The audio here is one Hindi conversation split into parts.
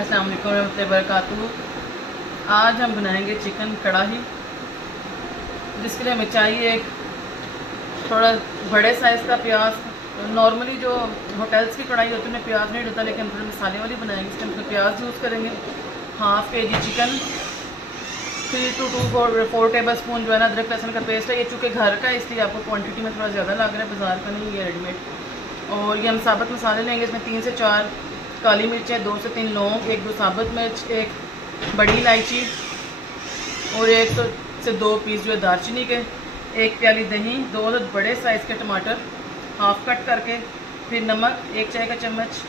अस्सलाम वालेकुम रहमतुल्लाहि व बरकातुहू। आज हम बनाएंगे चिकन कढ़ाई, जिसके लिए हमें चाहिए एक थोड़ा बड़े साइज़ का प्याज। नॉर्मली जो होटल्स की कढ़ाई होती है उनमें प्याज नहीं डलता, लेकिन हम थोड़े मसाले वाली बनाएंगे, इसलिए हम प्याज यूज़ करेंगे। Half kg chicken, 3 to 4 table spoon जो है ना अदरक लहसुन का पेस्ट है। ये चूँकि घर का है इसलिए आपको क्वांटिटी में थोड़ा ज़्यादा लग रहा है, बाज़ार का नहीं, ये रेडीमेड। और ये हम साबुत मसाले लेंगे, इसमें 3 से 4 काली मिर्चें, 2 से 3 लौंग, 1-2 साबुत मिर्च, एक बड़ी इलायची और 1 से 2 पीस जो है दालचीनी के, 1 प्याली दही, 2 बड़े साइज़ के टमाटर हाफ कट करके, फिर नमक 1 चाय का चम्मच,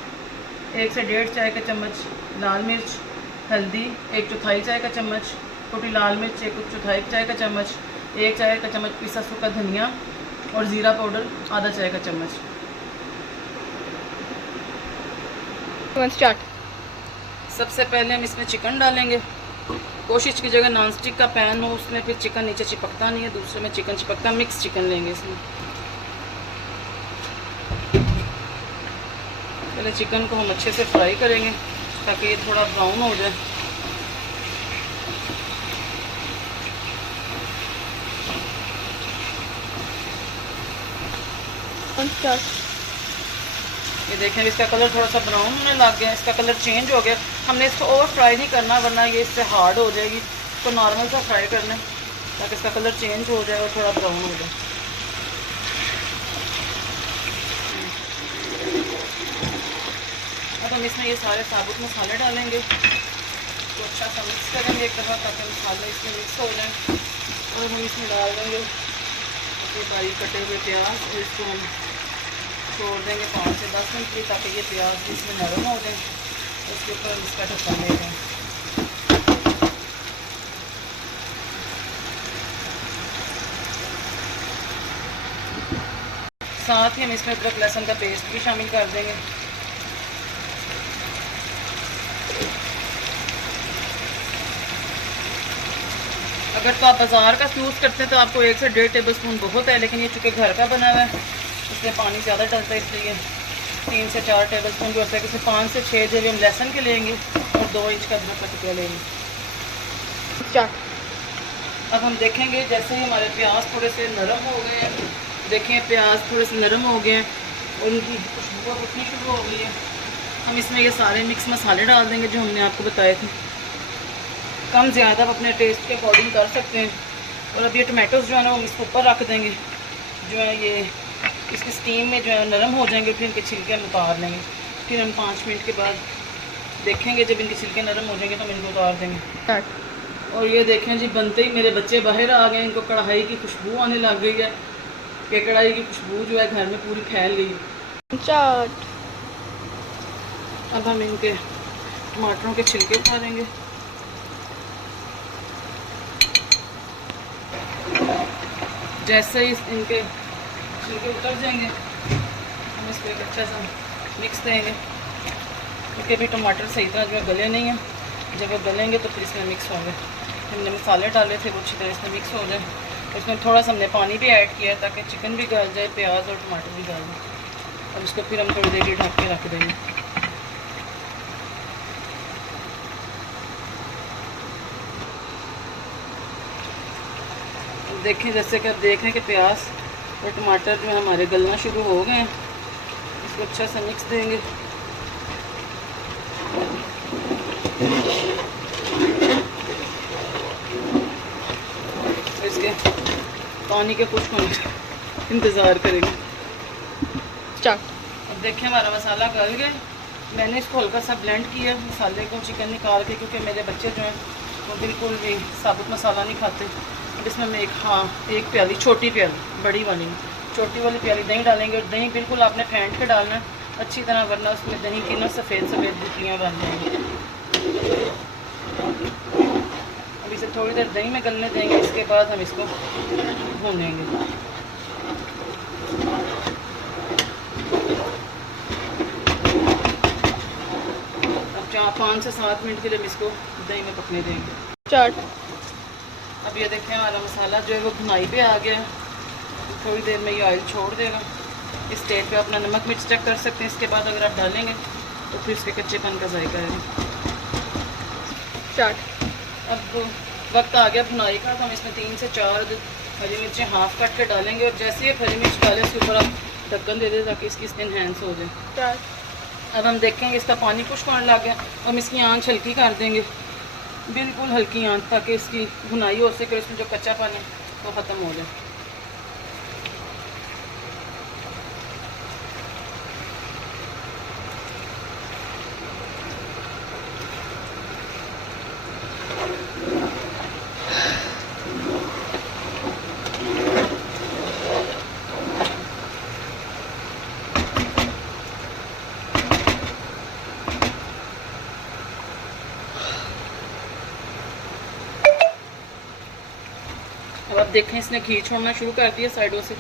1 से 1.5 चाय का चम्मच, लाल मिर्च, हल्दी 1/4 चाय का चम्मच, छोटी लाल मिर्च 1/4 चाय का चम्मच, 1 चाय का चम्मच पिसा सूखा धनिया और ज़ीरा पाउडर आधा चाय का चम्मच। स्टार्ट। सबसे पहले हम इसमें चिकन डालेंगे। कोशिश कीजिएगा नॉन स्टिक का पैन हो, उसमें फिर चिकन नीचे चिपकता नहीं है, दूसरे में चिकन चिपकता। मिक्स चिकन लेंगे इसमें। पहले चिकन को हम अच्छे से फ्राई करेंगे ताकि ये थोड़ा ब्राउन हो जाए। ये देखें इसका कलर थोड़ा सा ब्राउन होने लग गया, इसका कलर चेंज हो गया। हमने इसको और फ्राई नहीं करना, वरना ये इससे हार्ड हो जाएगी। इसको नॉर्मल सा फ्राई करना है ताकि इसका कलर चेंज हो जाए और थोड़ा ब्राउन हो जाए। अब हम इसमें ये सारे साबुत मसाले डालेंगे, तो अच्छा सा मिक्स करेंगे एक दफ़ा ताकि मसाले इसमें मिक्स हो जाए। और हम इसमें डाल देंगे बारीक कटे हुए प्याज, और इसको हम छोड़ देंगे 5 से 10 मिनट के लिए ताकि ये प्याज इसमें नरम हो जाए। उसके ऊपर हम इसका ढक्कन दे दें। साथ ही हम इसमें अदरक लहसुन का पेस्ट भी शामिल कर देंगे। अगर तो आप बाज़ार का यूज़ करते हैं तो आपको 1 से 1.5 टेबल स्पून बहुत है, लेकिन ये चूँकि घर का बना हुआ है इसमें पानी ज़्यादा डलता है, इसलिए 3 से 4 टेबल स्पून जो होता है। इसमें 5 से 6 जो हम लहसुन के लेंगे और 2 इंच का अदरक का टुकड़ा लेंगे। अब हम देखेंगे जैसे ही हमारे प्याज थोड़े से नरम हो गए हैं, देखें प्याज थोड़े से नरम हो गए हैं और उनकी खुशबू उठनी शुरू हो गई है। हम इसमें ये सारे मिक्स मसाले डाल देंगे जो हमने आपको बताए थे। कम ज़्यादा आप अपने टेस्ट के अकॉर्डिंग कर सकते हैं। और अब ये टमाटोज़ जो है ना हम इसके ऊपर रख देंगे, जो है ये इसकी स्टीम में जो है नरम हो जाएंगे, फिर इनके छिलके हम उतार लेंगे। फिर हम 5 मिनट के बाद देखेंगे, जब इनके छिलके नरम हो जाएंगे तो हम इनको उतार देंगे। और ये देखें जी, बनते ही मेरे बच्चे बाहर आ गए, इनको कढ़ाई की खुशबू आने लग गई है कि कढ़ाई की खुशबू जो है घर में पूरी फैल गई। अब हम इनके टमाटरों के छिलके उतारेंगे। जैसे ही इनके छिलके उतर जाएंगे हम इसको एक अच्छा सा मिक्स देंगे, क्योंकि अभी टमाटर सही तरह जो है गले नहीं है। जब वो गलेंगे तो फिर इसमें मिक्स होंगे। हमने मसाले डाले थे वो अच्छी तरह इसमें मिक्स हो जाए। इसमें थोड़ा सा हमने पानी भी ऐड किया है ताकि चिकन भी गल जाए, प्याज और टमाटर भी गल जाए। अब इसको फिर हम थोड़ी देर ढक के रख देंगे। देखें जैसे कि आप देख रहे हैं कि प्याज और टमाटर जो है हमारे गलना शुरू हो गए हैं। इसको अच्छा सा मिक्स देंगे। इसके पानी के कुछ होने का इंतज़ार करेंगे। अब देखें हमारा मसाला गल गया। मैंने इसको हल्का सा ब्लेंड किया मसाले को, चिकन निकाल के, क्योंकि मेरे बच्चे जो हैं वो बिल्कुल भी साबुत मसाला नहीं खाते। अब इसमें हम एक प्याली, छोटी प्याली, बड़ी वाली छोटी वाली प्याली दही डालेंगे। और दही बिल्कुल आपने फेंट के डालना है अच्छी तरह, वरना उसमें दही की ना सफ़ेद सफ़ेद गुठलियाँ बन जाएंगी। अब इसे थोड़ी देर दही में गलने देंगे, इसके बाद हम इसको भूनेंगे। अब 5 से 7 मिनट के लिए हम इसको दही में पकने देंगे। अब ये देखें हमारा मसाला जो है वो भुनाई पे आ गया। थोड़ी देर में ये ऑयल छोड़ देगा। इस स्टेज पे अपना नमक मिर्च चेक कर सकते हैं। इसके बाद अगर आप डालेंगे तो फिर इसके कच्चेपन का जायका है। स्टार्ट। अब वक्त आ गया भुनाई का, तो हम इसमें 3 से 4 हरी मिर्चें हाफ कट के डालेंगे, और जैसे ही हरी मिर्च डालें उसके ऊपर आप ढक्कन दे दें ताकि इसकी स्किन हैंस हो जाए। स्टार्ट। अब हम देखेंगे इसका पानी कुछ होने लग गया, हम इसकी आंच हल्की कर देंगे, बिल्कुल हल्की आंच, ताकि इसकी भुनाई हो सके, इसमें जो कच्चा पानी है वो ख़त्म हो जाए। अब आप देखें इसने घी छोड़ना शुरू कर दिया साइडों से।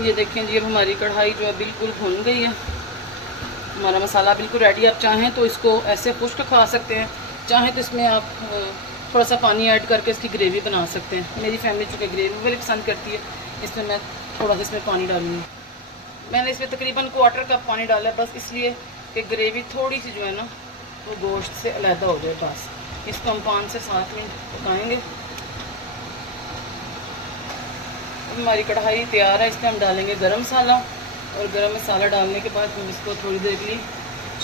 ये देखें जी, अब हमारी कढ़ाई जो है बिल्कुल भुन गई है, हमारा मसाला बिल्कुल रेडी। आप चाहें तो इसको ऐसे खुश्क खा सकते हैं, चाहें तो इसमें आप थोड़ा सा पानी ऐड करके इसकी ग्रेवी बना सकते हैं। मेरी फैमिली चूँकि ग्रेवी वाली पसंद करती है, इसमें मैं थोड़ा सा इसमें पानी डालूँगी। मैंने इसमें तकरीबन 1/4 कप पानी डाला है, बस इसलिए कि ग्रेवी थोड़ी सी जो है ना वो गोश्त से अलहदा हो जाए। बस इसको हम 5 से 7 मिनट पकाएंगे। हमारी कढ़ाई तैयार है, इसमें हम डालेंगे गरम मसाला, और गरम मसाला डालने के बाद हम इसको थोड़ी देर के लिए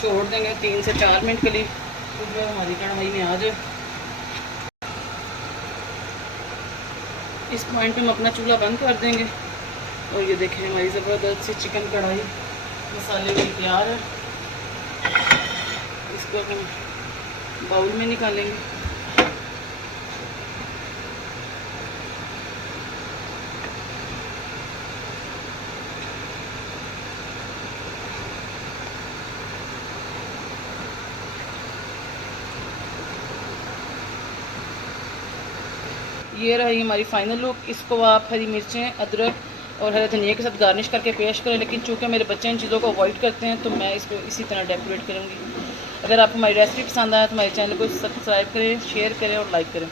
छोड़ देंगे, 3 से 4 मिनट के लिए, तो जो हमारी कढ़ाई में आ जाए। इस पॉइंट पे हम अपना चूल्हा बंद कर देंगे, और ये देखें हमारी ज़बरदस्त सी चिकन कढ़ाई मसाले में तैयार है। इसको हम बाउल में निकालेंगे। ये रही हमारी फ़ाइनल लुक। इसको आप हरी मिर्चें, अदरक और हरे धनिया के साथ गार्निश करके पेश करें, लेकिन चूँकि मेरे बच्चे इन चीज़ों को अवॉइड करते हैं तो मैं इसको इसी तरह डेकोरेट करूँगी। अगर आपको हमारी रेसिपी पसंद आए तो हमारे चैनल को सब्सक्राइब करें, शेयर करें और लाइक करें।